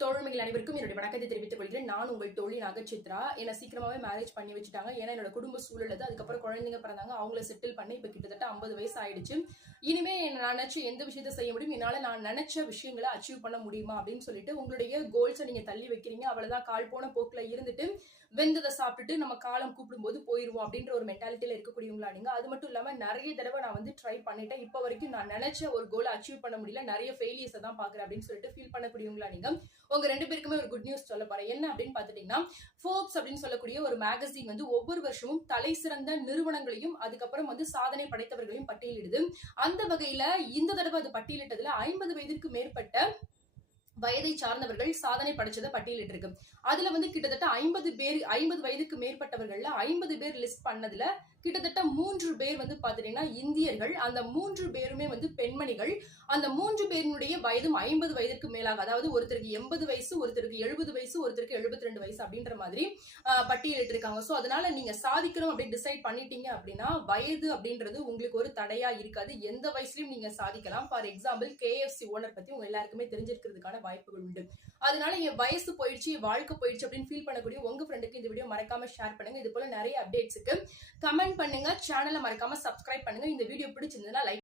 தோழமைகள் அனைவருக்கும் என்னுடைய வணக்கத்தை தெரிவித்துக் கொள்கிறேன். நான் உங்கள் தோழி நகைச்சித்ரா. என்ன சீக்கிரமாவே மேரேஜ் பண்ணி வச்சுட்டாங்க. ஏன்னா என்னோட குடும்ப சூழல் அது. அதுக்கப்புறம் குழந்தைங்க பிறந்தாங்க. அவங்கள செட்டில் பண்ணி இப்ப கிட்டத்தட்ட 50 வயசு ஆயிடுச்சு. இனிமே நான் நினைச்ச எந்த விஷயத்த செய்ய முடியும், என்னால நான் நினைச்ச விஷயங்களை அச்சீவ் பண்ண முடியுமா அப்படின்னு சொல்லிட்டு உங்களுடைய கோல்ஸை நீங்க தள்ளி வைக்கிறீங்க. அவ்வளவுதான், கால் போன போக்குல இருந்துட்டு வெந்ததை சாப்பிட்டுட்டு நம்ம காலம் கூப்பிடும் போது போயிருவோம் அப்படின்ற ஒரு மென்டாலிட்டியில இருக்கக்கூடியவங்களா நீங்க. அது மட்டும் இல்லாம நிறைய தடவை நான் வந்து ட்ரை பண்ணிட்டேன். இப்ப வரைக்கும் நான் நினைச்ச ஒரு கோலை அச்சீவ் பண்ண முடியல, நிறைய ஃபெயிலியர்ஸ் தான் பாக்குறேன் அப்படின்னு சொல்லிட்டு ஃபீல் பண்ணக்கூடியவங்களா நீங்க. உங்க ரெண்டு பேருக்குமே ஒரு குட் நியூஸ் சொல்ல போறேன். என்ன அப்படின்னு பாத்துட்டீங்கன்னா, ஃபோர்ப்ஸ் அப்படின்னு சொல்லக்கூடிய ஒரு மேகசின் வந்து ஒவ்வொரு வருஷமும் தலை சிறந்த நிறுவனங்களையும் அதுக்கப்புறம் வந்து சாதனை படைத்தவர்களையும் பட்டியலிடுது. அந்த வகையில இந்த தடவை அது பட்டியலிட்டதுல 50 வயதிற்கு மேற்பட்ட வயதை சார்ந்தவர்கள் சாதனை படைச்சதை பட்டியலிட்டு இருக்கு. அதுல வந்து கிட்டத்தட்ட 50 வயதுக்கு மேற்பட்டவர்கள்ல 50 பேர் லிஸ்ட் பண்ணதுல கிட்டத்தட்ட 3 பேர் வந்து பாத்தீங்கன்னா இந்தியர்கள். அந்த 3 பேருமே வந்து பெண்மணிகள். அந்த 3 பேருடைய வயதும் 50 வயதுக்கு மேலாக, அதாவது ஒருத்தருக்கு 80 வயசு, ஒருத்தருக்கு 70 வயசு, ஒருத்தருக்கு 72 வயசு அப்படின்ற மாதிரி பட்டியலிட்டு இருக்காங்க. சோ அதனால நீங்க சாதிக்கணும் அப்படின்னு டிசைட் பண்ணிட்டீங்க அப்படின்னா வயது அப்படின்றது உங்களுக்கு ஒரு தடையா இருக்காது. எந்த வயசுலயும் நீங்க சாதிக்கலாம். ஃபார் எக்ஸாம்பிள் KFC ஓனர் பத்தி உங்க எல்லாருக்குமே தெரிஞ்சிருக்கிறதுக்கான வாய்ப்புகள் உண்டு. அதனால என் வயசு போயிடுச்சு, வாழ்க்கை போயிடுச்சு அப்படின்னு ஃபீல் பண்ணக்கூடிய உங்க ஃப்ரெண்டுக்கு இந்த வீடியோ மறக்காம ஷேர் பண்ணுங்க. இது போல நிறைய அப்டேட்ஸுக்கு கமெண்ட் பண்ணுங்க. சேனலை மறக்காம சப்ஸ்கிரைப் பண்ணுங்க. இந்த வீடியோ பிடிச்சிருந்ததுன்னா லைக்